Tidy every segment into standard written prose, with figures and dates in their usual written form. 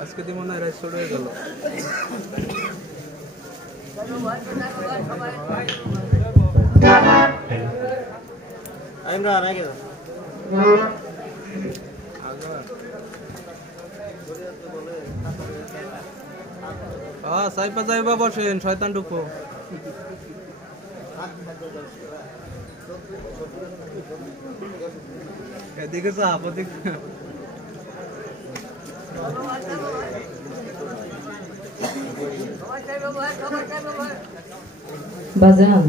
आज के दिन मना राइस छोड़ गल इमरान है क्या हाँ साइपा जाइबा बसेन शयतान ढुको এদিকে তো আপত্তি বাজান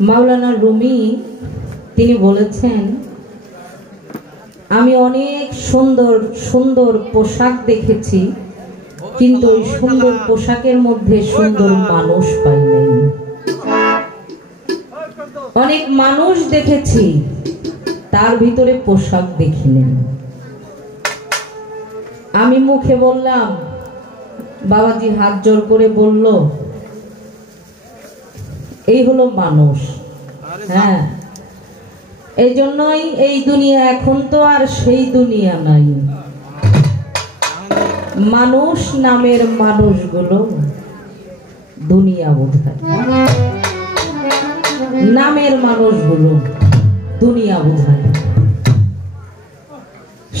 মাওলানা রুমি তিনি বলেছেন আমি অনেক সুন্দর সুন্দর পোশাক দেখেছি কিন্তু ওই সুন্দর পোশাকের মধ্যে সুন্দর মানুষ পাই নাই অনেক মানুষ দেখেছি তার ভিতরে পোশাক দেখিনি আমি মুখে বললাম বাবাজি হাত জোর করে বলল এই হলো মানুষ হ্যাঁ এই জন্যই এই দুনিয়া এখন তো আর সেই দুনিয়া নাই মানুষ নামের মানুষগুলো দুনিয়া বোঝায় নামের মানুষগুলো দুনিয়া বোঝায়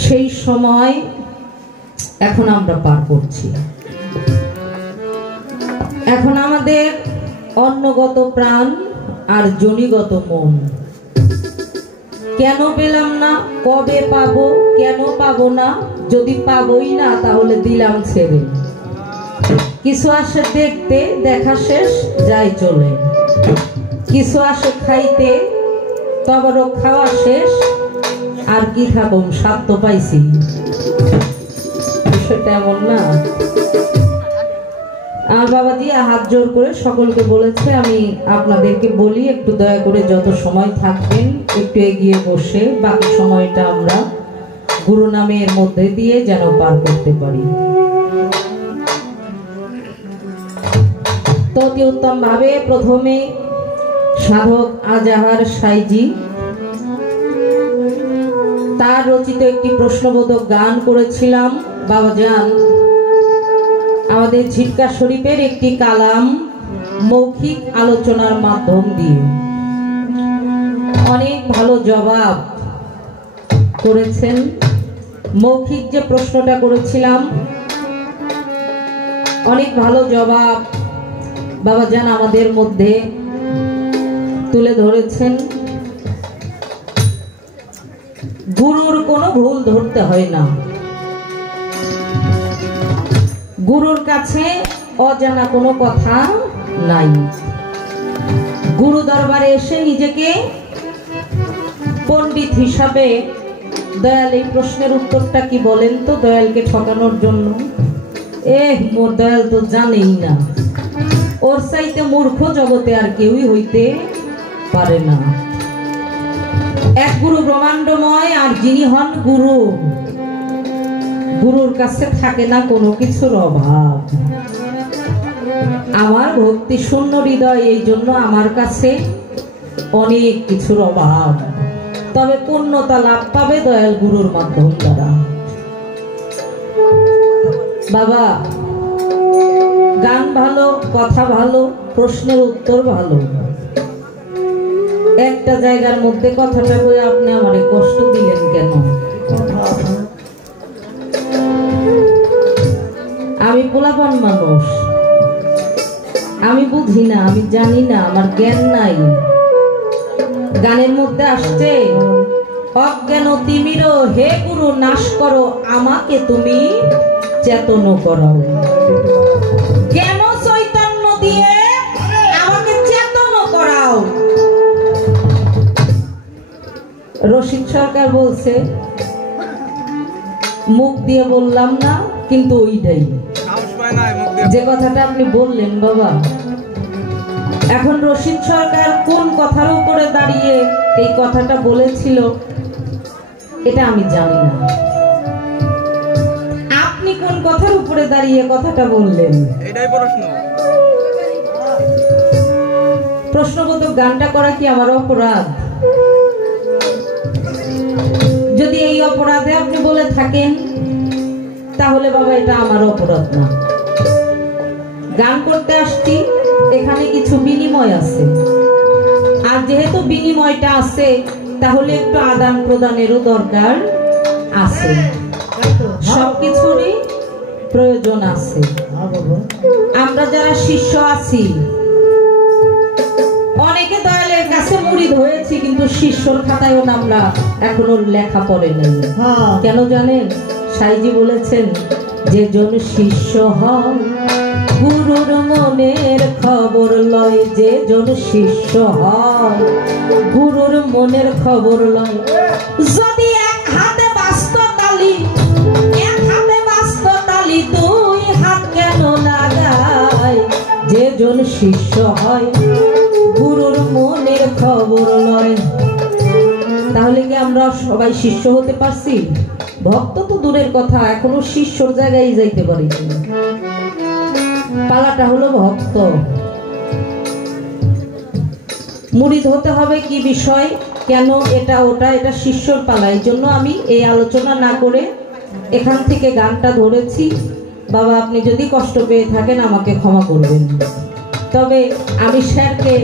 সেই সময় এখন আমরা পার করছি এখন আমাদের অন্নগত প্রাণ আর জনিগত মন কেন পেলাম না কবে পাবো কেন পাবো না যদি পাবোই না তাহলে দিলাম ছেড়ে কিছু আসে দেখতে দেখা শেষ যায় চলে কিছু আসে খাইতে তবর খাওয়া শেষ আর কি থাকুম স্বাদ তো পাইছি বিষয়টা এমন না আর বাবাজি হাত জোর করে সকলকে বলেছে আমি আপনাদেরকে বলি একটু দয়া করে যত সময় থাকবেন একটু এগিয়ে বসে বাকি সময়টা আমরা গুরু নামের মধ্যে দিয়ে যেন পার করতে পারি তো অতি উত্তম ভাবে প্রথমে সাধক আজাহার সাইজি তার রচিত একটি প্রশ্নবোধক গান করেছিলাম বাবাজান। আমাদের ঝিটকা শরীফের একটি কালাম মৌখিক আলোচনার মাধ্যম দিয়ে অনেক ভালো জবাব করেছেন। মৌখিক যে প্রশ্নটা করেছিলাম অনেক ভালো জবাব বাবাজান আমাদের মধ্যে তুলে ধরেছেন। গুরুর কোনো ভুল ধরতে হয় না, গুরুর কাছে অজানা কোনো কথা নাই। গুরু দরবারে এসে নিজেকে পণ্ডিত হিসাবে দয়াল এই প্রশ্নের উত্তরটা কি বলেন তো, দয়ালকে ঠকানোর জন্য। মোর দয়াল তো জানেই না, ওর চাইতে মূর্খ জগতে আর কেউই হইতে পারে না। এক গুরু ব্রহ্মাণ্ডময়, আর যিনি হন গুরু, গুরুর কাছে থাকে না কোনো কিছুর অভাব। আমার ভক্তি শূন্য হৃদয়, এই জন্য আমার কাছে অনেক কিছুর অভাব। তবে পূর্ণতা লাভ পাবে দয়াল গুরুর মাধ্যম দ্বারা। বাবা, গান ভালো, কথা ভালো, প্রশ্নের উত্তর ভালো। একটা জায়গার মধ্যে কথাটা বলে আপনি আমারে কষ্ট দিলেন কেন? আমি পোলাপান মানুষ, আমি বুঝি না, আমি জানি না, আমার জ্ঞান নাই। গানের মধ্যে আসছে অজ্ঞান তিমির হে গুরু নাশ করো, আমাকে তুমি চেতন করো। জ্ঞান চৈতন্য দিয়ে আমাকে চেতন করাও। রশিদ সরকার বলছে মুখ দিয়ে বললাম না, কিন্তু ওইটাই যে কথাটা আপনি বললেন বাবা। এখন রশিদ সরকার কোন কথার উপরে দাঁড়িয়ে এই কথাটা বলেছিল এটা আমি জানি না। আপনি কোন কথার উপরে দাঁড়িয়ে কথাটা বললেন এটাই প্রশ্ন। প্রশ্নবোধক গানটা করা কি আমার অপরাধ? যদি এই অপরাধে আপনি বলে থাকেন তাহলে বাবা এটা আমার অপরাধ না। গান করতে আসছি, এখানে কিছু বিনিময় আছে, আর যেহেতু বিনিময়টা আছে তাহলে একটু আদান প্রদানেরও দরকার আছে, সবকিছুরই প্রয়োজন আছে। আমরা যারা শিষ্য আছি অনেকে দয়ালের কাছে মুরিদ হয়েছি, কিন্তু শিষ্যর খাতায়ও আমরা এখনো লেখা পড়ে নাই। কেন জানেন? সাইজি বলেছেন যে জন শিষ্য হয় গুরুর মনের খবর লয়, যে জন শিষ্য হয় গুরুর মনের খবর লয়। যদি এক হাতে বাস্ত তালি, এক হাতে বাস্ত তালি, দুই হাত কেন লাগায়? যে জন শিষ্য হয় গুরুর মনের খবর লয়। তাহলে কি আমরা সবাই শিষ্য হতে পারছি? ভক্ত তো দূরের কথা, এখনো শিষ্যর জায়গায় যাইতে পারি। পালাটা হলো ভক্ত। মুরিদ হতে হবে কি বিষয়, কেন, এটা ওটা, এটা শিষ্যর পালা। এই জন্য আমি এই আলোচনা না করে এখান থেকে গানটা ধরেছি। বাবা, আপনি যদি কষ্ট পেয়ে থাকেন আমাকে ক্ষমা করবেন। তবে আমি স্যারকে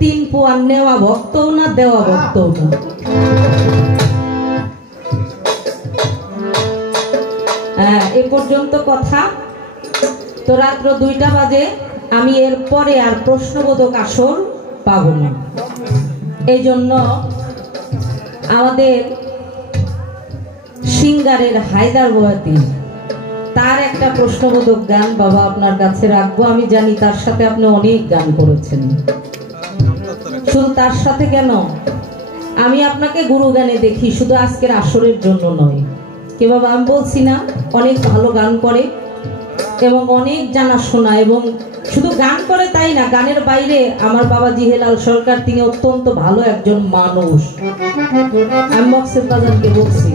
3 পোয়ার নেওয়া ভক্তও না, দেওয়া ভক্তও না। এ পর্যন্ত কথা। তো রাত্র 2টা বাজে, আমি এর পরে আর প্রশ্নবোধক আসর পাবো না। এই জন্য আমাদের সিঙ্গারের হায়দার বয়াতি তার একটা প্রশ্নবোধক গান বাবা আপনার কাছে রাখবো। আমি জানি তার সাথে আপনি অনেক গান করেছেন, শুধু তার সাথে কেন, আমি আপনাকে গুরু গানে দেখি, শুধু আজকের আসরের জন্য নয়। কে বাবা, আমি বলছি না অনেক ভালো গান করে এবং অনেক জানাশোনা, এবং শুধু গান করে তাই না, গানের বাইরে আমার বাবা জিহেলাল সরকার তিনি অত্যন্ত ভালো একজন মানুষ। আমি মকসেদ বাজানকে বলছি,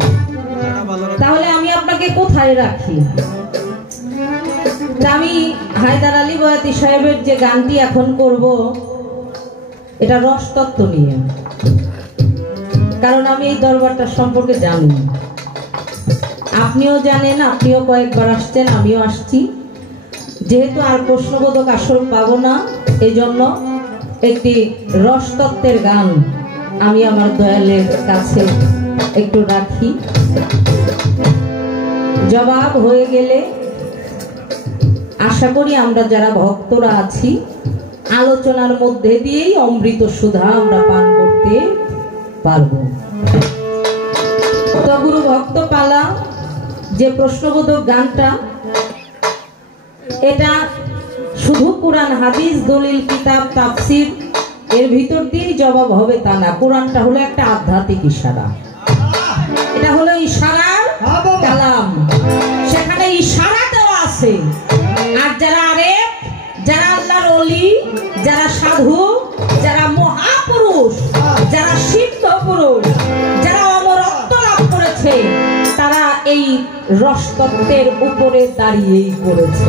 তাহলে আমি আপনাকে কোথায় রাখি? আমি হায়দার আলী বয়াতি সাহেবের যে গানটি এখন করব এটা রসতত্ত্ব নিয়ে। কারণ আমি এই দরবারটা সম্পর্কে জানি, আপনিও জানেন, আপনিও কয়েকবার আসছেন, আমিও আসছি। যেহেতু আর প্রশ্নবোধক আসর পাবো না, এই জন্য একটি রসতত্ত্বের গান আমি আমার দয়ালের কাছে একটু রাখি। জবাব হয়ে গেলে আশা করি আমরা যারা ভক্তরা আছি আলোচনার মধ্যে দিয়েই অমৃত সুধা আমরা পান করতে পারবো। তো গুরু ভক্ত পালা যে প্রশ্নবোধক গানটা, এটা শুধু কোরআন হাদিস দলিল কিতাব তাফসির এর ভিতর দিয়েই জবাব হবে তা না। কোরআনটা হলো একটা আধ্যাত্মিক ইশারা, এটা হলো ইশারার কালাম, সেখানে ইশারা দেওয়া আছে। আর যারা যারা আল্লাহর ওলি, যারা সাধু, যারা মহাপুরুষ, যারা সিদ্ধ পুরুষ, যারা অমরত্ব লাভ করেছে, তারা এই রসতত্ত্বের উপরে দাঁড়িয়েই করেছে।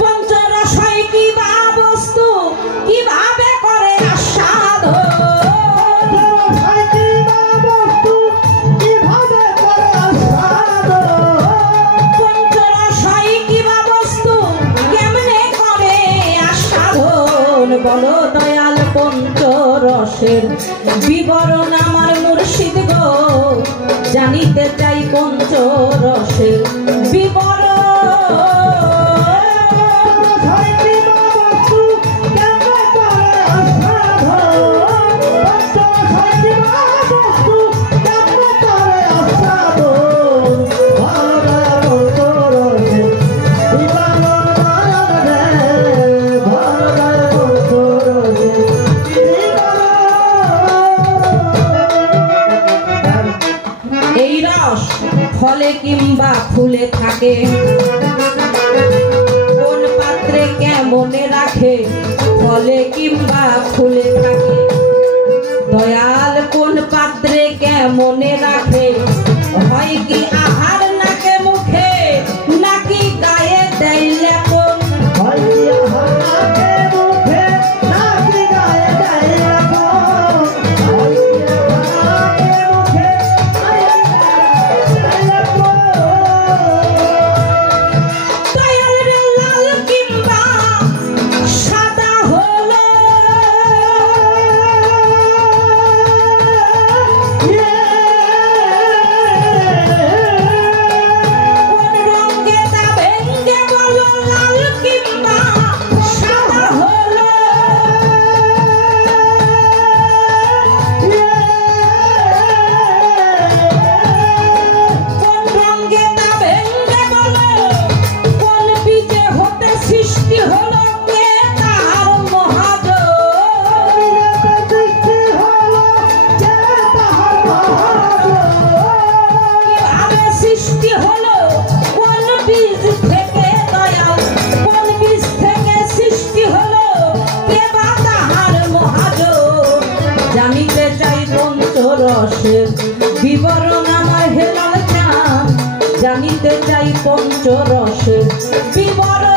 পঞ্চরসই কি বা বস্তু, কিভাবে করে আস্বাদন? বলো দয়াল পঞ্চরসের বিবরণ আমার মুর্শিদ গো, জানিতে চাই পঞ্চরসের বিবরণ। ফলে কিংবা ফুলে থাকে, কোন পাত্রে কেমনে রাখে? ফলে কিংবা ফুলে থাকে, দয়াল কোন পাত্রে কেমনে রাখে? হয় কি আহার নাকে মুখে, নাকি গায়ে দেয় লেপন? হয় কি আহার নাকে মুখে, নাকি গায়ে দেয় লেপন? হয় কি আহার নাকে মুখে, রসের বিবরণ আমার হেলাল চান, জানিতে চাই পঞ্চরসের বিবরণ।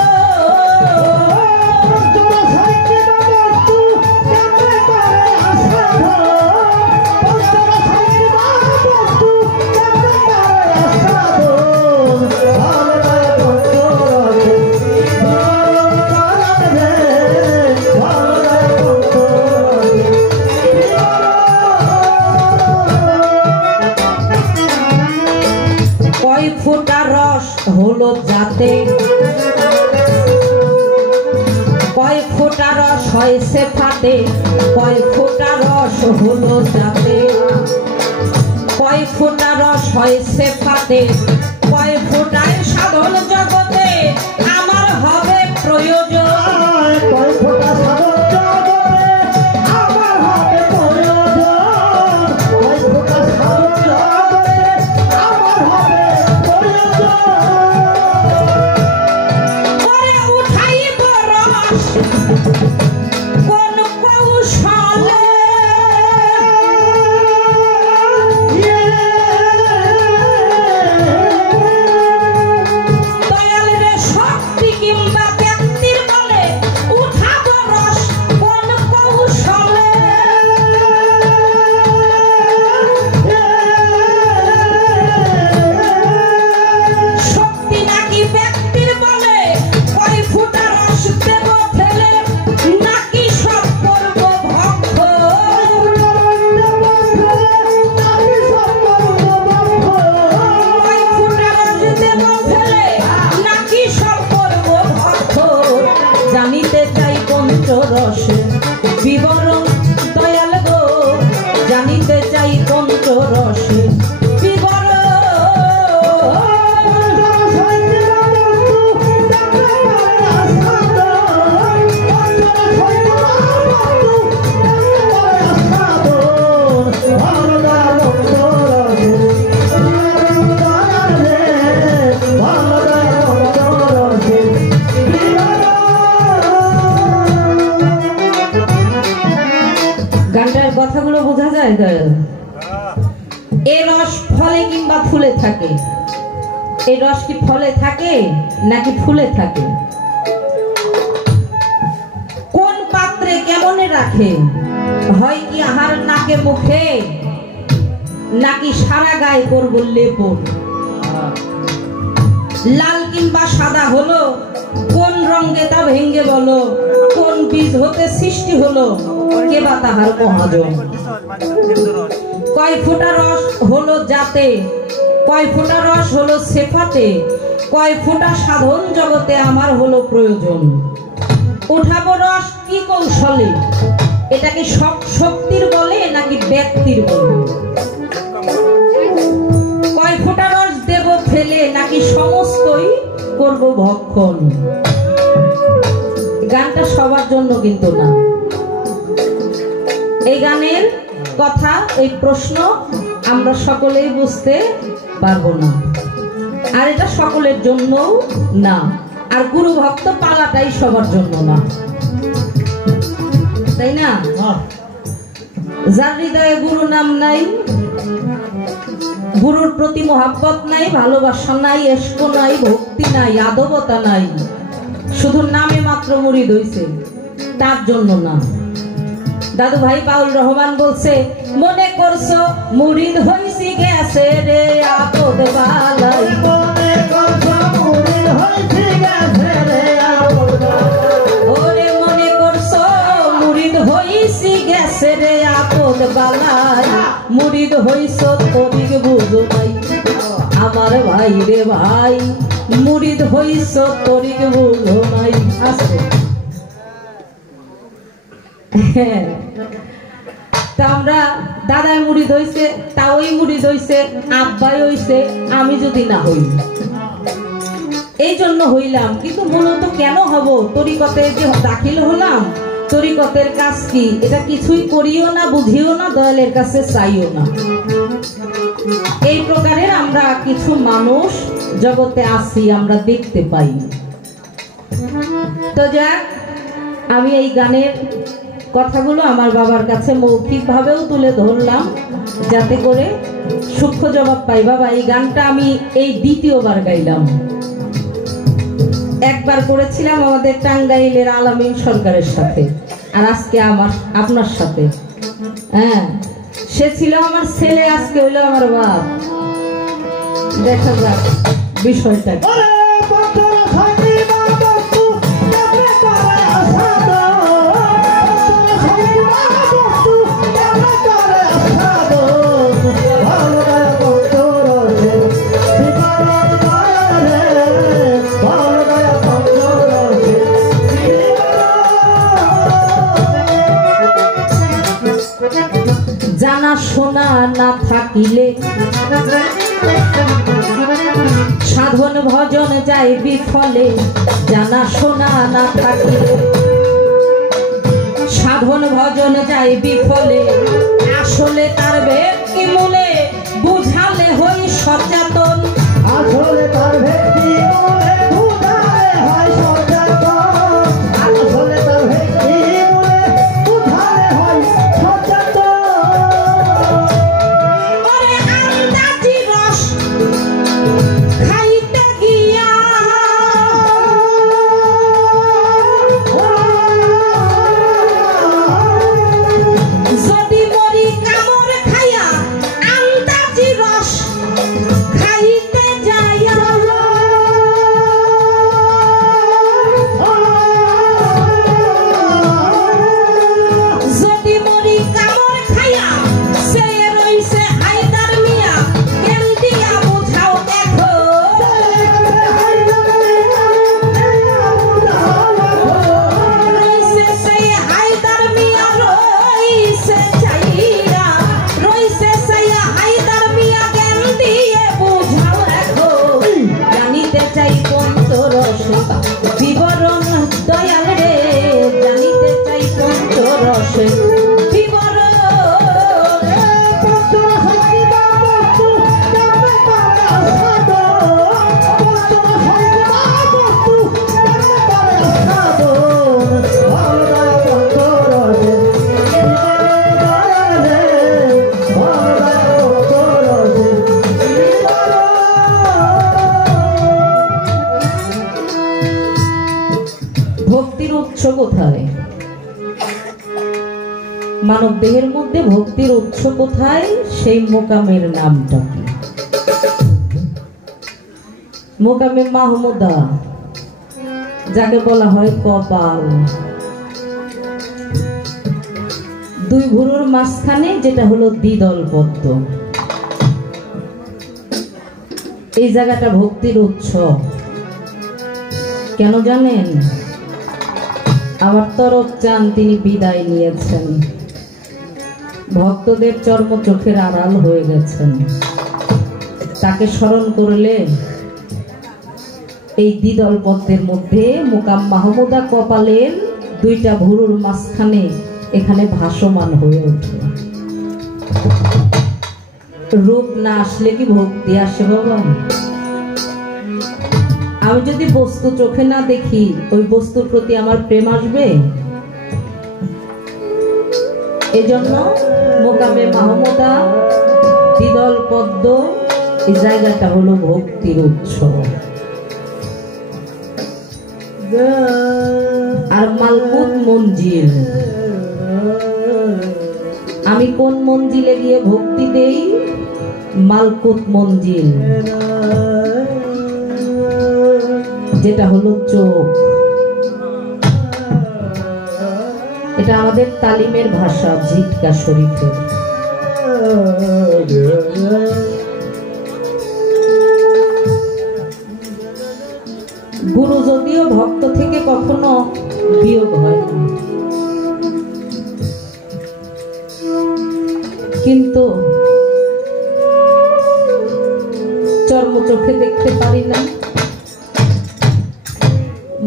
ফোঁটা রস হলো যাতে, কয় ফোঁটা রস হয়েছে ফাটে, কয় ফোঁটা রস হলো যাতে, কয় ফোঁটা রস হয়েছে ফাটে, কয় ফোঁটায় সাধন জগতে আমার হবে প্রয়োজন। কয় ফোঁটা সাধন জগতে আমার হবে প্রয়োজন, কয় ফোঁটা সাধন জগতে আমার হবে কোন কৌশলে দয়াল গানটার কথাগুলো বোঝা যায় দয়াল? এই রস ফলে কিংবা ফুলে থাকে? এই রস কি ফলে থাকে নাকি ফুলে থাকে? কোন পাত্রে কেমনে রাখে? হয় কি আহার নাকে মুখে, নাকি সারা গায়ে করব লেপন? লাল কিংবা সাদা হলো, কোন রঙে তা ভেঙ্গে বলো? কোন বীজ হতে সৃষ্টি হলো, কে বা তাহার মহাজন? কয় ফোঁটা রস হলো যাতে, কয় ফোঁটা রস হলো সেফাতে, কয় ফোঁটা সাধন জগতে আমার হলো প্রয়োজন। উঠাবো রস কি কৌশলে? এটাকে সব শক্তির বলে নাকি ব্যক্তির বলে? কয় ফোঁটা রস দেব ফেলে, নাকি সমস্তই করব ভক্ষণ? গানটা সবার জন্য কিন্তু না। এই গানের কথা, এই প্রশ্ন আমরা সকলেই বুঝতে পারবো না, আর এটা সকলের জন্যও না, আর গুরু ভক্ত পালাটাই সবার জন্য না, তাই না? যার হৃদয়ে গুরু নাম নাই, গুরুর প্রতি মহাব্বত নাই, ভালোবাসা নাই, ইশক নাই, ভক্তি নাই, আদবতা নাই, শুধু নামে মাত্র মুরিদ হইছে, তার জন্য না। দাদু ভাই বাউল রহমান বলছে, মনে করছো মুরিদ হইছি গেছে রে আপদ বালাই, মনে করছো মুরিদ হইছি গেছে রে আপদ বালাই, ওরে মনে করছো মুরিদ হইছি গেছে রে আপদ বালাই, মুরিদ হইছো তরিক বুঝো নাই আমার ভাই রে ভাই, মুরিদ হইছো তরিক বুঝো নাই। আছে তা আমরা দাদাই মুরিদ হইছে, তাওই মুরিদ হইছে, আব্বাই হইছে, আমি যদি না হই, এই জন্য হইলাম। কিন্তু মূলত কেন হব? তরিকতে যে দাখিল হলাম, তরিকতের কাজ কি? এটা কিছুই করিও না, বুঝিও না, দয়ালের কাছে চাইও না। এই প্রকারের আমরা কিছু মানুষ জগতে আছি, আমরা দেখতে পাই। তো যাক, আমি এই গানের কথাগুলো আমার বাবার কাছে মৌখিক ভাবেও তুলে ধরলাম, যাতে করে সূক্ষ্ম জবাব পাই। বাবা, এই গানটা আমি এই দ্বিতীয়বার গাইলাম। একবার করেছিলাম আমাদের টাঙ্গাইলের আলামিন সরকারের সাথে, আর আজকে আমার আপনার সাথে। হ্যাঁ, সে ছিল আমার ছেলে, আজকে হইলো আমার বাপ। দেখা যাক বিষয়টা। জানা শোনা না থাকিলে সাধন ভজন যায় বিফলে, জানা শোনা না থাকিলে সাধন ভজন যায় বিফলে, আসলে তার ব্যক্তি মূলে বুঝালে হই সচেতন, আসলে তার ব্যক্তি মূলে বুঝালে হয় সচেতন, আসলে তার ব্যক্তি মূলে বুঝালে হয় সচেতন। ওরে আন্দাজি রস খাইতে গিয়া যদি মরি কামড় খাইয়া, আন্দাজি রস খাইতে যাইয়া মানব দেহের মধ্যে ভক্তির উৎস কোথায়, সেই মোকামের নামটা কি? মোকামে মাহমুদা, যাকে বলা হয় কপাল। দুই ভুরুর মাঝখানে যেটা হলো দ্বিদল পদ্ম, এই জায়গাটা ভক্তির উৎস। কেন জানেন? আমার তরফ চান তিনি বিদায় নিয়েছেন, ভক্তদের চর্ম চোখের আড়াল হয়ে গেছেন। তাকে স্মরণ করলে এই দ্বিদল পদ্মের মধ্যে মোকাম মাহমুদা কপালের দুইটা ভুরুর মাঝখানে এখানে ভাসমান হয়ে ওঠে। রূপ না আসলে কি ভক্তি আসে বাবা? আমি যদি বস্তু চোখে না দেখি, ওই বস্তুর প্রতি আমার প্রেম আসবে? এজন্য মোকামে মাহমুদা, দ্বিদল পদ্ম, এই জায়গাটা হলো ভক্তির উৎস। আর মালকুত মঞ্জিল, আমি কোন মঞ্জিলে গিয়ে ভক্তি দেই? মালকুত মঞ্জিল, যেটা হলো চোখ। এটা আমাদের তালিমের ভাষা, জিটকা শরীফের। গুরু যদিও ভক্ত থেকে কখনো বিয়োগ হয় না, কিন্তু চর্ম চোখে দেখতে পারি না,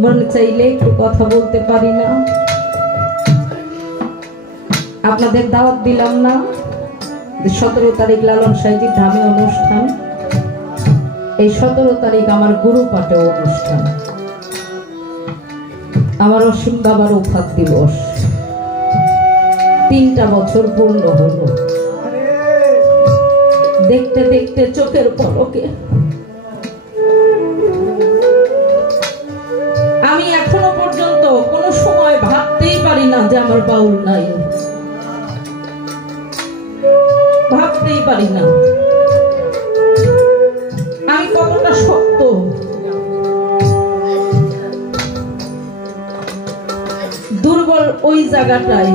মনে চাইলে একটু কথা বলতে পারি না। আপনাদের দাওয়াত দিলাম না 17 তারিখ লালন সাইজির ধামে অনুষ্ঠান, এই 17 তারিখ আমার গুরু পাঠে অনুষ্ঠান, আমার অসীম বাবার উফাত দিবস। 3টা বছর পূর্ণ হলো। দেখতে দেখতে চোখের পলকে আমি এখনো পর্যন্ত কোনো সময় ভাবতেই পারি না যে আমার বাউল নাই, ভাবতেই পারি না আমি কতটা শক্ত। দুর্বল ওই জায়গাটায়,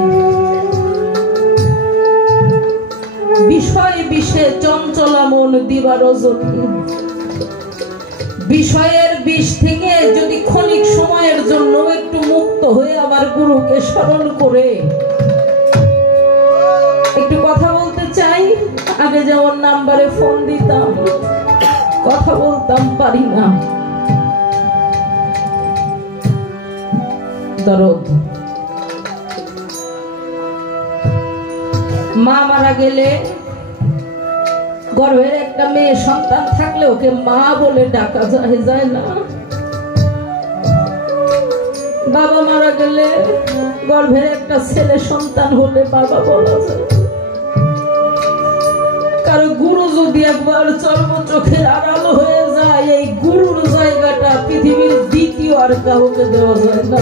বিষয় বিষে চঞ্চলা মন দিবা রজনী। বিষয়ের বিষ থেকে যদি ক্ষণিক সময়ের জন্য একটু মুক্ত হয়ে আমার গুরুকে স্মরণ করে একটু কথা বলতে চাই, আগে যেমন নাম্বারে ফোন দিতাম, কথা বলতাম, পারি না। দরদ। মা মারা গেলে গর্ভের একটা মেয়ে সন্তান থাকলে ওকে মা বলে ডাকা যায় না। বাবা মারা গেলে গর্ভের একটা ছেলে সন্তান হলে বাবা বলা যায়। কারো গুরু যদি একবার চর্ম চোখের আড়াল হয়ে যায়, এই গুরুর জায়গাটা পৃথিবীর দ্বিতীয় আর কাউকে দেওয়া যায় না,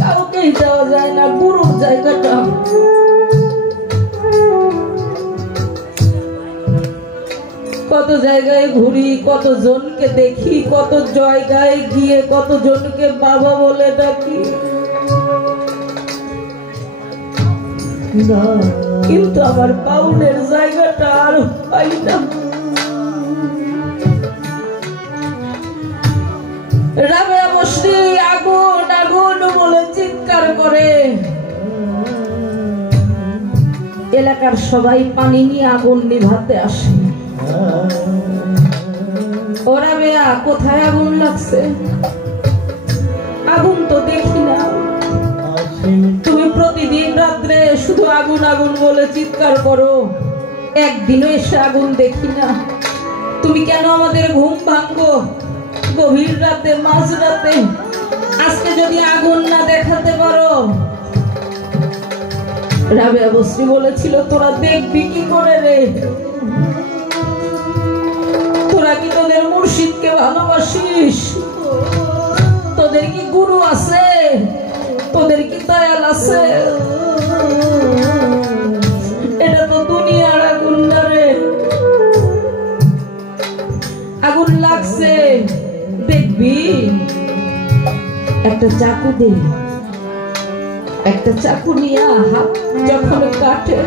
কাউকেই দেওয়া যায় না গুরুর জায়গাটা। কত জায়গায় ঘুরি, কত জনকে দেখি, কত জায়গায় গিয়ে কত জনকে বাবা বলে ডাকি, কিন্তু আমার বাউলের জায়গাটা আর পাই না। রাবে বসরি আগুন আগুন বলে চিৎকার করে, এলাকার সবাই পানি নিয়ে আগুন নিভাতে আসে। ওরা বেয়া কোথায় আগুন লাগছে? আগুন তো দেখি না। তুমি প্রতিদিন রাত্রে শুধু আগুন আগুন বলে চিৎকার করো, একদিনও এসে আগুন দেখি না। তুমি কেন আমাদের ঘুম ভাঙবো গভীর রাতে, মাঝ রাতে? আজকে যদি আগুন না দেখাতে পারো, রাবেয়া বসরি বলেছিল, তোরা দেখবি কি করে রে? তোরা কি তোদের মুর্শিদকে ভালোবাসিস? তোদের কি গুরু আছে? তোদের কি দয়াল আছে? এটা তো দুনিয়ার আগুন রে, আগুন লাগছে দেখবি। একটা চাকু দে, একটা চাকু নিয়ে হাত যখন কাটে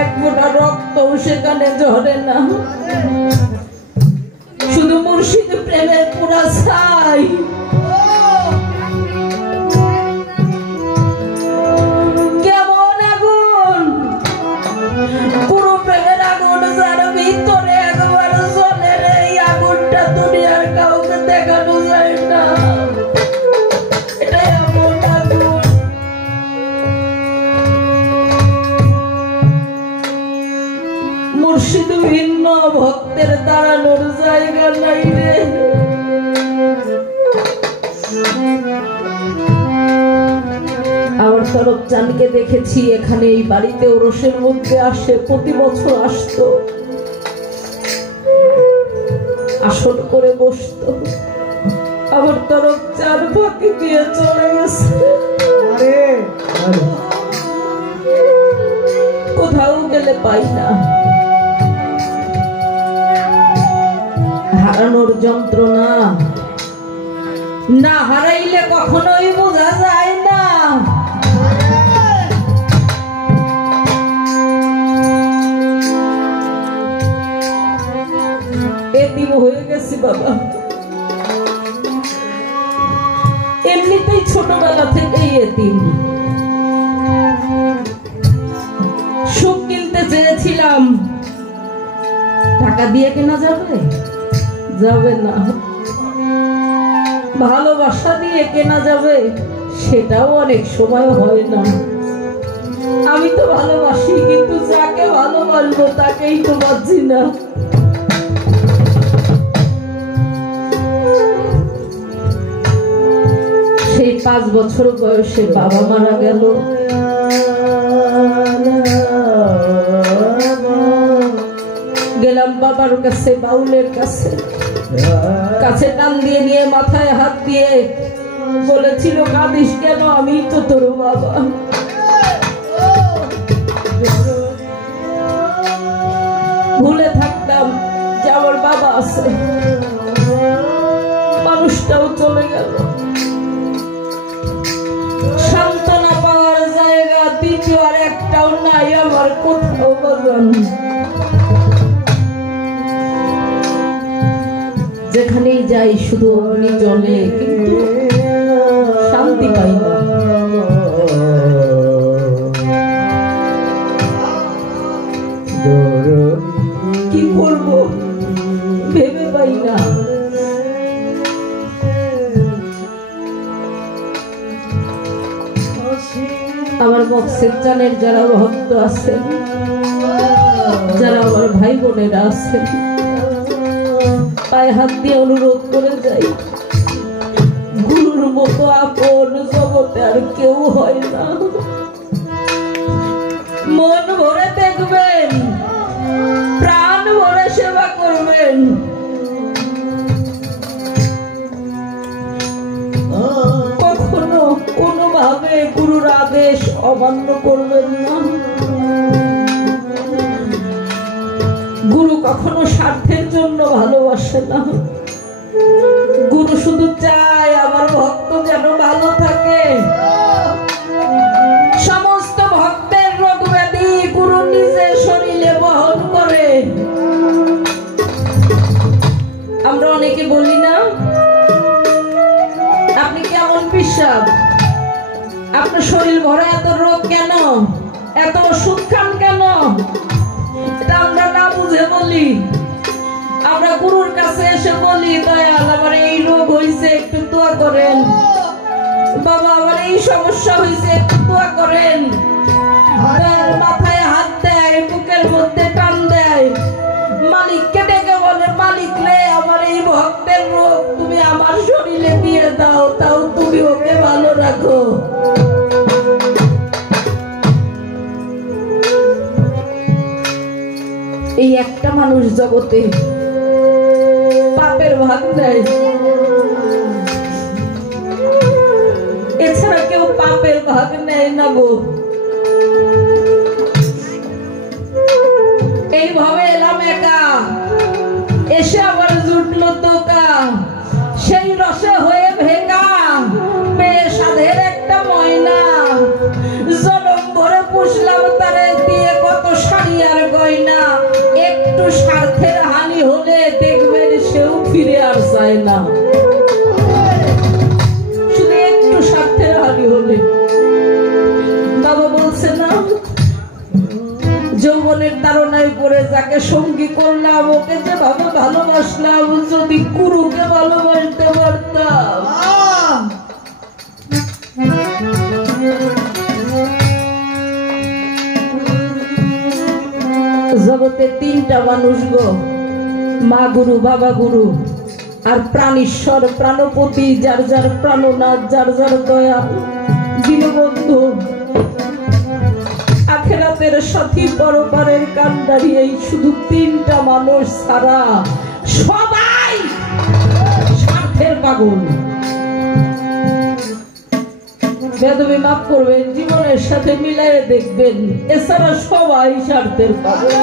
এক ফোঁটা রক্ত সেখানে ঝরে না, শুধু মুর্শিদ প্রেমের পুরা ছাই। কেমন আগুন, পুরো প্রেমের আগুন যার ভিতরে একবার জ্বলে রে, এই আগুনটা দুনিয়ার কাউকে দেখানো যায় না। এটা এমন আগুন, মুর্শিদ ভিন্ন ভক্তের দাঁড়ানোর জায়গা নাই রে। আমার তরফ চানকে দেখেছি এখানে এই বাড়িতে ওরসের মধ্যে আসে, প্রতি বছর আসতো, আসন করে বসতো। আমার তরফ চান ফাঁকি দিয়ে চলে গেছে, কোথাও গেলে পাই না। হারানোর যন্ত্রণা না হারাইলে কখনোই বোঝা যায় না। এতিম হয়ে গেছি বাবা, এমনিতেই ছোটবেলা থেকেই এতিম। সুখ কিনতে চেয়েছিলাম, টাকা দিয়ে কেনা যাবে? যাবে না। ভালোবাসা দিয়ে কেনা যাবে? সেটাও অনেক সময় হয় না। আমি তো ভালোবাসি, কিন্তু যাকে ভালোবাসবো তাকেই তো পাচ্ছি না। সেই 5 বছর বয়সে বাবা মারা গেল। গেলাম বাবার কাছে, বাউলের কাছে, কাছে টান দিয়ে নিয়ে মাথায় হাত দিয়ে বলেছিল, কাঁদিস কেন, আমি তো তোর বাবা। ভুলে থাকতাম যে আমার বাবা আছে, মানুষটাও চলে গেল। সান্ত্বনা পাওয়ার জায়গা দ্বিতীয় আর একটাও নাই আমার কোথাও বাজান। যেখানেই যাই শুধু অগ্নি জ্বলে, কিন্তু শান্তি পাই না। কি করব ভেবে পাই না। আমার মকসেদ চানের যারা ভক্ত আছেন, যারা আমার ভাই বোনেরা আছেন, পায়ে হাত দিয়ে অনুরোধ করে যাই, গুরুর মতো আপন জগতে আর কেউ হয় না। মন ভরে দেখবেন, প্রাণ ভরে সেবা করবেন। কখনো কোনোভাবে গুরুর আদেশ অমান্য করবেন না। গুরু কখনো স্বার্থের জন্য ভালোবাসে না। গুরু শুধু চায় আমার ভক্ত যেন ভালো থাকে। সমস্ত ভক্তের রোগ ব্যাধি গুরু নিজে শরীরে বহন করে। আমরা অনেকে বলি না, আপনি কেমন পিসাব, আপনার শরীর ভরা এত রোগ কেন, এত ওষুধ খান কেন? এটা আমরা না বুঝে বলি। আমরা গুরুর কাছে এসে বলি, দয়াল আমার এই রোগ হয়েছে, একটু দোয়া করেন। বাবা আমার এই সমস্যা হয়েছে, একটু দোয়া করেন। মাথায় হাত দেয়, বুকের মধ্যে টান দেয়, মালিককে ডেকে বলে, মালিক রে আমার এই ভক্তের রোগ তুমি আমার শরীরে দিয়ে দাও, তাও তুমি ওকে ভালো রাখো। এই একটা মানুষ জগতে পাপের ভাগ দেয়, এছাড়া ভাগ নেয় না গো। এইভাবে এলাম একা, এসে আবার জুটলো তোকা, সেই রসে হয়ে ভেঙা পেয়ে সাধের একটা ময়না, জনম ভরে পুষলাম তারে দিয়ে কত শাড়ি আর গয়না, একটু স্বার্থের হানি হলে দেখবেন সেও ফিরে আর চায় না। শুধু একটু স্বার্থের হানি হলে। বাবা বলছে না, যৌবনের তাড়নায় পড়ে যাকে সঙ্গী করলাম, ওকে যেভাবে ভালোবাসলাম, যদি গুরুকে ভালোবাসতে পারতাম। জগতে তিনটা মানুষ গো, মা গুরু, বাবা গুরু আর প্রাণীশ্বর প্রাণপতি, যার যার প্রাণনাথ, যার যার দয়া দীনবন্ধু, আখেরাতের সাথী, পরপারের কান্ডারি। এই শুধু তিনটা মানুষ ছাড়া সবাই স্বার্থের পাগল। বেদবি মাফ করবেন, জীবনের সাথে মিলাই দেখবেন, এছাড়া সবাই স্বার্থের পাগল।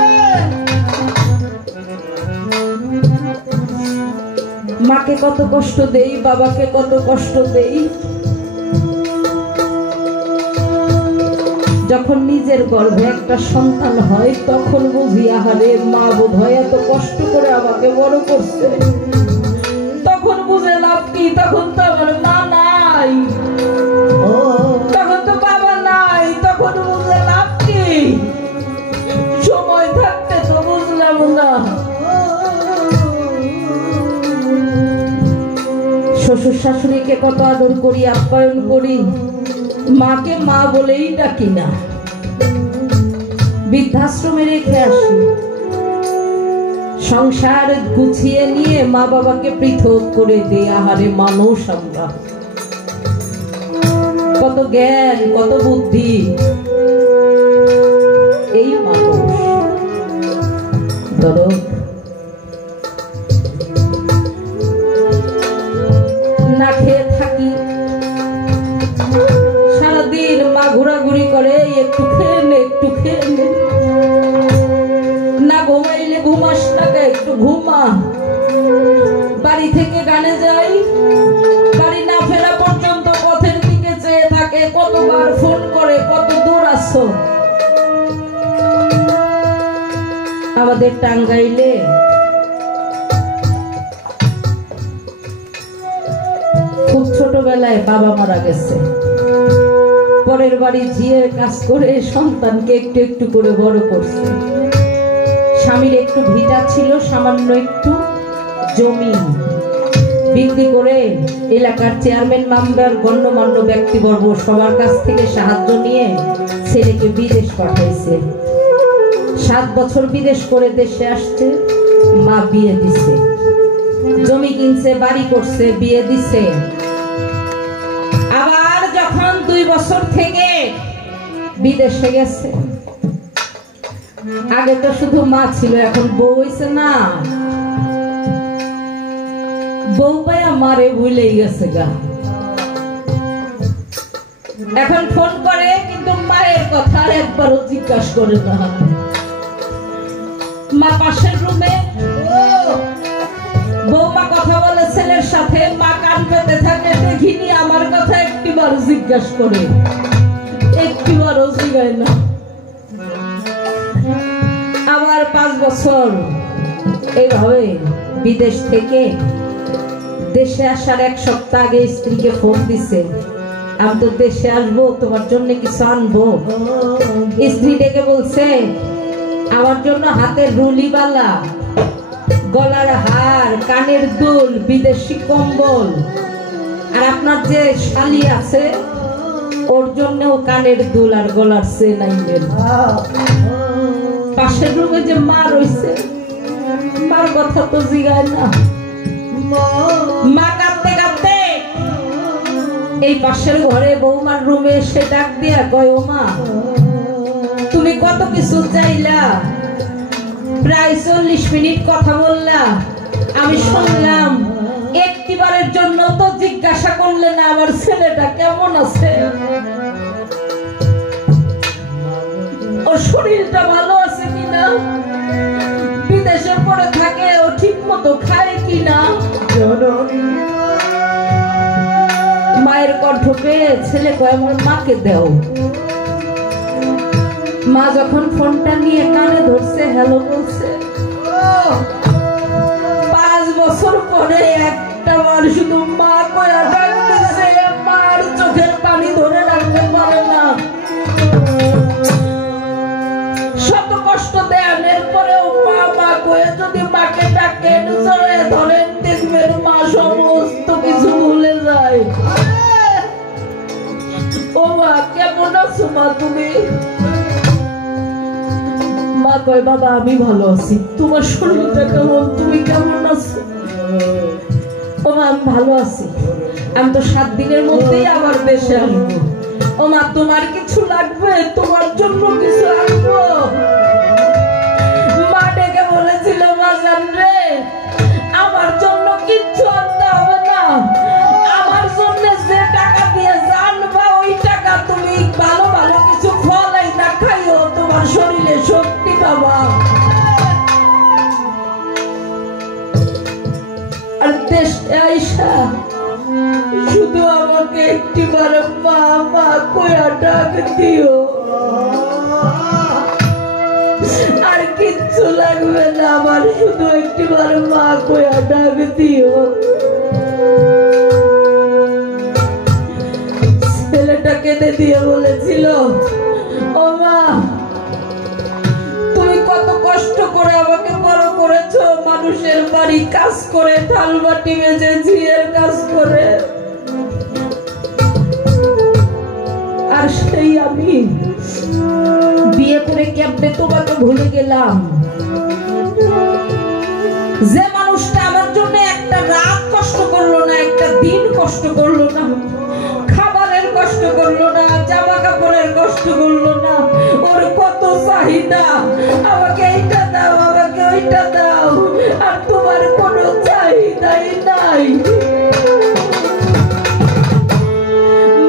মাকে কত কষ্ট দেই, বাবাকে কত কষ্ট দেই। যখন নিজের গর্ভে একটা সন্তান হয় তখন বুঝি আহারে মা বোধ হয় এত কষ্ট করে আমাকে বড় করছে। তখন বুঝে লাভ কি, তখন তো আমার মা নাই, তখন তো বাবা নাই, তখন বুঝে লাভ কি। সময় থাকতে তো বুঝলাম না। শ্বশুর শাশুড়িকে কত আদর করি, আপ্যায়ন করি, মাকে মা বলেই ডাকি না। বৃদ্ধাশ্রমে রেখে আসি, সংসার গুছিয়ে নিয়ে মা বাবাকে পৃথক করে দেই। আহারে মানুষ আমরা, কত জ্ঞান, কত বুদ্ধি, এই মানুষ। ধরো না খেয়ে থাকি, সারাদিন মা ঘোরাঘুরি করে, একটু খেয়ে নে, একটু খেয়ে নে, না ঘুমাইলে ঘুমাস না, একটু ঘুমা। বাড়ি থেকে গানে যাই, বাড়ি না ফেরা পর্যন্ত পথের দিকে চেয়ে থাকে, কতবার ফোন করে, কত দূর আসছো। আমাদের টাঙ্গাইলে খুব ছোটবেলায় বাবা মারা গেছে। পরের বাড়ি ঝিয়ের কাজ করে সন্তানকে একটু একটু করে বড় করছে। স্বামীর একটু ভিটা ছিল, সামান্য একটু জমি বিক্রি করে এলাকার চেয়ারম্যান, মেম্বার, গণ্যমান্য ব্যক্তিবর্গ সবার কাছ থেকে সাহায্য নিয়ে ছেলেকে বিদেশ পাঠাইছে। 7 বছর বিদেশ করে দেশে আসছে, মা বিয়ে দিছে, জমি কিনছে, বাড়ি করছে, বিয়ে দিছে। আবার যখন 2 বছর থেকে বিদেশে গেছে, আগে তো শুধু মা ছিল, এখন বউ হইছে না, বউ পায়া মারে ভুলেই গেছে গা। এখন ফোন করে কিন্তু মায়ের কথা একবারও জিজ্ঞাসা করে না। মা পাশের রুমে, বৌমা কথা বলে ছেলের সাথে, মা কান পেতে থাকে, দেখিনি আমার কথা একটিবার জিজ্ঞাসা করে, একটিবারও জিজ্ঞাসা না। আবার 5 বছর এইভাবে বিদেশ থেকে দেশে আসার 1 সপ্তাহ আগে স্ত্রীকে ফোন দিছে, আমি তো দেশে আসবো, তোমার জন্য কিছু আনবো। স্ত্রী ডেকে বলছে, আমার জন্য হাতের রুলিবালা, গলার হার, কানের দুল, বিদেশি কম্বল, আর আপনার যে শালি আছে ওর জন্যও কানের দুল আর গলার চেন আইবেন। পাশের রুমে যে মা রইছে, মার কথা তো জিগায় না। মা কাঁদতে কাঁদতে এই পাশের ঘরে বৌমার রুমে এসে ডাক দিয়া কয়, ও মা, তুমি কত কিছু চাইলা, প্রায় 40 মিনিট কথা বললা, আমি শুনলাম, একটিবারের জন্য তো জিজ্ঞাসা করলে না আমার ছেলেটা কেমন আছে। শরীরটা ভালো আছে কিনা, বিদেশে পড়ে থাকে ও ঠিক মতো খায় কিনা। মায়ের কণ্ঠ পেয়ে ছেলে কয় আমার মাকে দাও। মা যখন ফোনটা নিয়ে কানে ধরছে, হ্যালো বলছে, 5 বছর পরে একটা বার শুধু মা কয়া ডাক দিছে। মার চোখের পানি ধরে রাখতে পারে না, শত কষ্ট দেন, এরপরেও মা মা কয়ে যদি মাকে ডাকেন, জড়ে ধরেন, দেখবেন মা সমস্ত কিছু ভুলে যায়। ও মা কেমন আছো মা তুমি? মা কয় বাবা আমি ভালো আছি, তোমার শরীরটা কেমন, তুমি কেমন আছো? ও মা আমি ভালো আছি, আমি তো 7 দিনের মধ্যেই আবার দেশে আসবো। ও মা তোমার কিছু লাগবে, তোমার জন্য কিছু আনবো? মা ডেকে বলেছিল বাজান রে, আমার জন্য কিচ্ছু আনতে হবে না, আমার জন্য যে টাকা দিয়ে জানবা ওই টাকা তুমি ভালো ভালো কিছু ফলাই না খাইও, তোমার শরীরে শক্তি পাবা। আর দেশে আইসা শুধু আমাকে একটিবার মা মা কইয়া ডাক দিও, আর কিচ্ছু লাগবে না আমার, শুধু একটিবার মা কইয়া ডাক দিও। ছেলেটা কেঁদে দিয়ে বলেছিল, ও মা তুমি কত কষ্ট করে আমাকে বড় করেছো, মানুষের বাড়ি কাজ করে, থাল বাটি মেজে ঝিয়ের কাজ করে, আর সেই আমি বিয়ে করে কেমনে তোমাকে ভুলে গেলাম। যে মানুষটা আমার জন্য একটা রাত কষ্ট করলো না, একটা দিন কষ্ট করলো না, খাবারের কষ্ট করলো না, জামা কাপড়ের কষ্ট করলো না, ওর কত চাহিদা, আমাকে এইটা দাও, আমাকে ওইটা দাও, আর তোমার কোনো চাহিদাই নাই।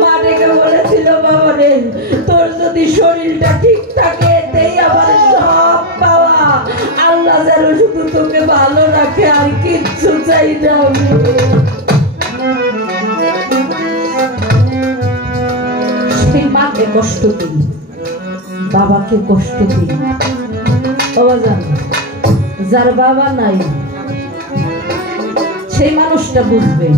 মা ডেকে বলেছিল বাবা রে, তোর যদি শরীরটা ঠিক থাকে এতেই আমার সব পাওয়া, আল্লাহ যেন শুধু তোকে ভালো রাখে, আর কিচ্ছু চাই না। সেই মাকে কষ্ট দিই, বাবাকে কষ্ট দিই। বাবা জান, যার বাবা নাই সেই মানুষটা বুঝবে,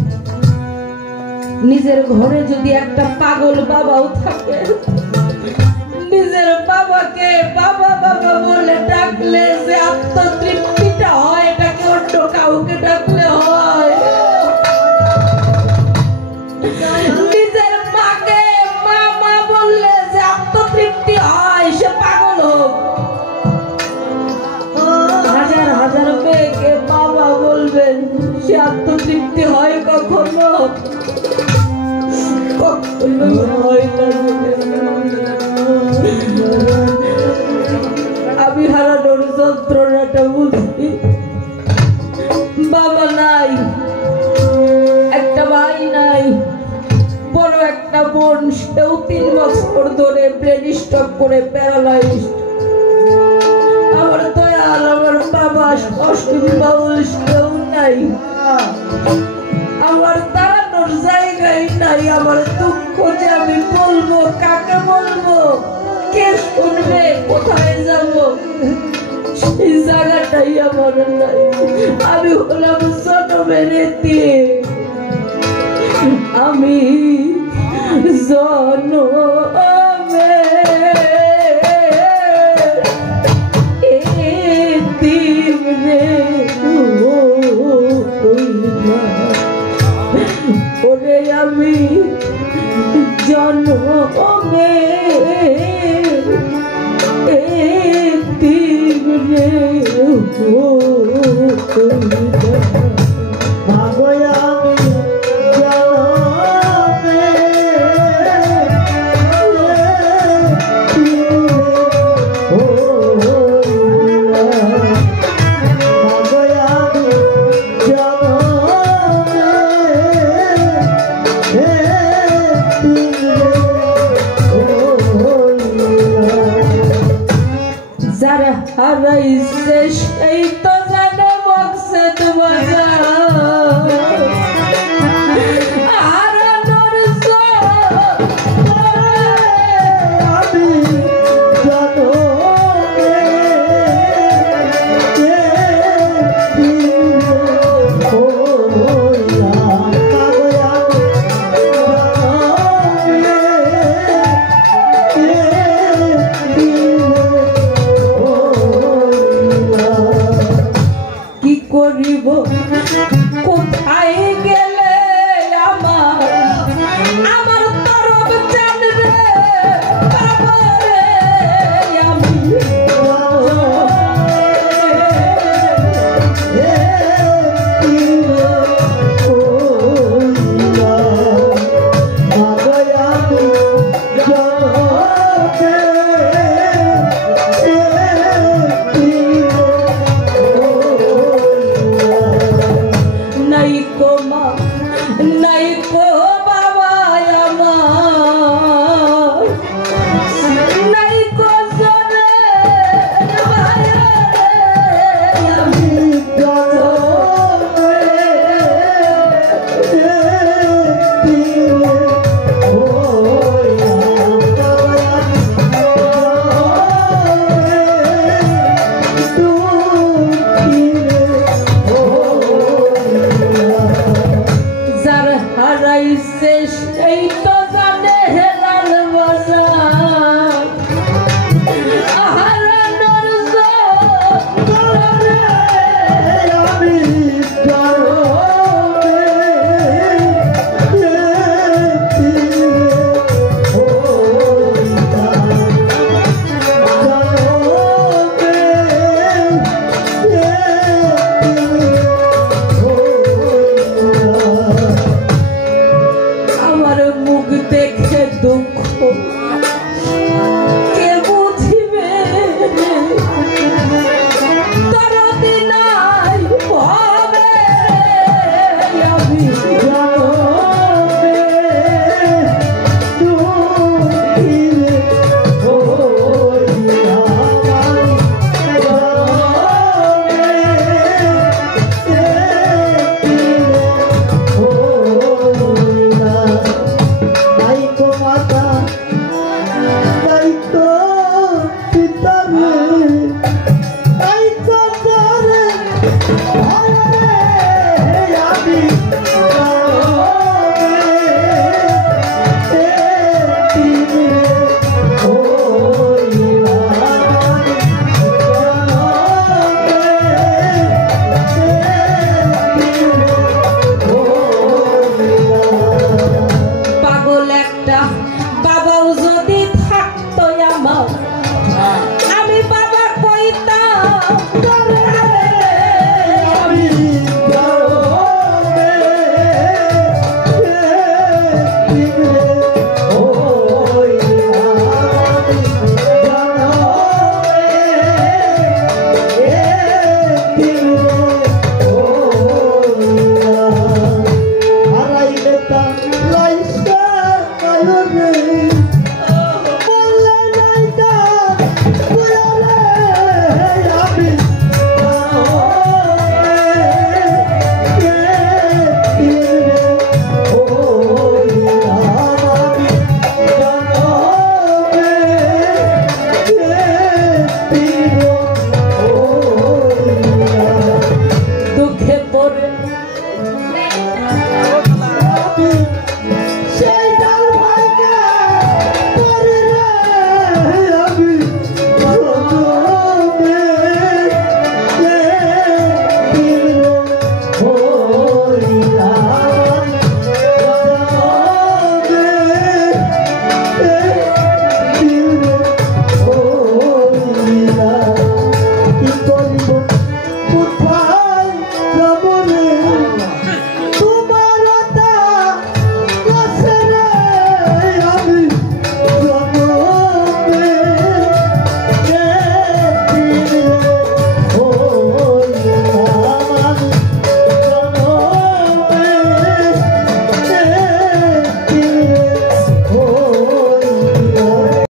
নিজের ঘরে যদি একটা পাগল বাবাও থাকে, নিজের বাবাকে বাবা বাবা বলে ডাকলে যে আত্মতৃপ্তিটা হয়, এটাকে অন্য কাউকে ডাকলে হয়। নিজের মাকে মা মা বললে যে আত্মতৃপ্তি হয়, সে পাগল হোক। হাজার হাজার মেয়েকে বাবা বলবেন, সে আত্মতৃপ্তি হয় কখনো? কখনো হয় না। আমি হারানোর যন্ত্রণাটা বুঝি। বাবা নাই, একটা ভাই নাই, বড় একটা বোন, সেও 3 বছর ধরে ব্রেন স্ট্রোক করে প্যারালাইজড। আমার দয়াল আমার বাবা অসীম বাউল, সেও নাই, আমার দাঁড়ানোর জায়গায় নাই। আমার দুঃখ যে আমি বলবো, কাকে বলবো, কে শুনবে, কোথায় যাব, সেই জায়গাটাই আমার নাই। আমি হলাম জনমের এতিম, আমি জনমের এতিম রে, ওরে আমি জনমের এতিম রে, ভাগয়া আমি জনমের হারাইছে সেই তো জানে মকসদ বাজার